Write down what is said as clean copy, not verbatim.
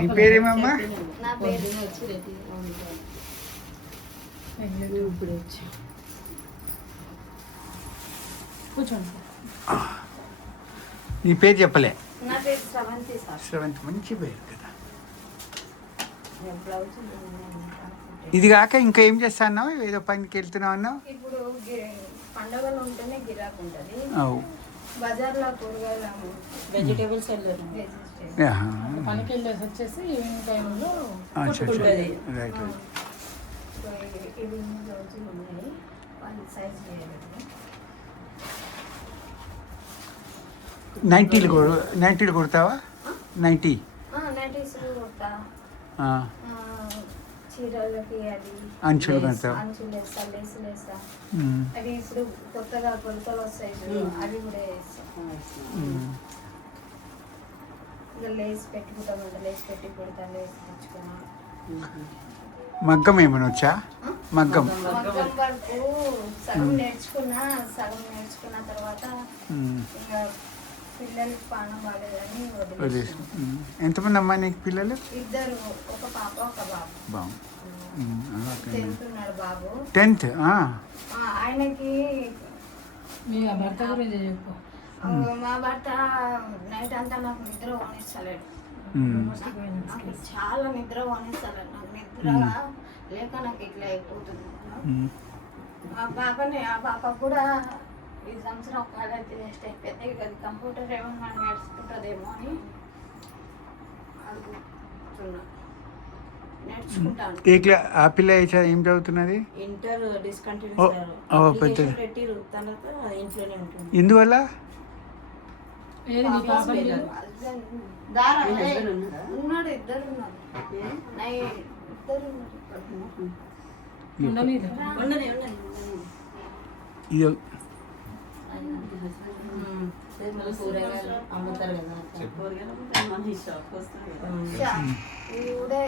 నీ పేరేమమ్మా? నా పేరు కూర్చోండి. నీ పేరు చెప్పలే. నా పేరు శ్రవంతి సార్. శ్రవంతి మంచి పేరు కదా. బ్లౌజ్ ఇది కాక ఇంకా ఏం చేస్తాను? ఏదో పనికి వెళ్తున్నావు అన్నావు. ఇప్పుడు పండుగలు ఉంటేనే గిరాకు ఉంటుంది. అవు బజార్లో కూరగాయలు వెజిటేబుల్స్ వెళ్ళారు. పనికి వెళ్ళేసి వచ్చేసి ఈవినింగ్ టైంలో రైట్. ఇవి రోజులు ఉన్నాయి. వాళ్ళు సైజ్ చేయలేదు. నైంటీలు కుడతావా? 90 నైటీస్లు కుడతా. చీరలకి అది అంచులు కడతావా? అంచులు వేస్తా, లేసులు వేస్తా. అవి ఇప్పుడు కొత్తగా కొలతలు వస్తాయి చూడు, అవి కూడా వేస్తా. ఇంకా లేస్ పెట్టుకుంటామంట, లేస్ పెట్టి కుడతా, లేస్ తెచ్చుకున్నా. మగ్గం ఏమైనా వచ్చా? మగ్గం మగ్గం వరకు సగం నేర్చుకున్నా. సగం నేర్చుకున్న తర్వాత ఇంకా పిల్లలకి పానం బాగాలేదని వదిలేసి. ఎంతమంది అమ్మా నీకు పిల్లలు? ఇద్దరు, ఒక పాప ఒక బాబు. బాగుంది. 10th ఉన్నాడు బాబు. 10th. ఆయనకి మీ భర్త గురించి చెప్పు. మా భర్త నైట్ అంతా నాకు నిద్ర పోనిస్తలేడు. నాకు చాలా నిద్ర పోనిస్తలేడు. నాకు నిద్ర లేక నాకు ఇట్లా అయిపోతుంది. ఆ పాప కూడా ఈ సంవత్సరం కాలేజ్ వేస్ట్ అయిపోయింది. అది కంప్యూటర్ ఏమన్నా నేర్చుకుంటుందేమో అని అనుకుంటున్నా. నేర్చుకుంటాను. ఆ పిల్ల ఏం చదువుతున్నది? ఇంటర్ డిస్కంటిన్యూ పెట్టిరు. తర్వాత ఇంట్లోనే ఉంటుంది. ఎందువల్ల? ఉన్నాడు, ఇద్దరు ఉన్నారు. కూరగాయలు అమ్ముతారు కదా. ఇది కూడా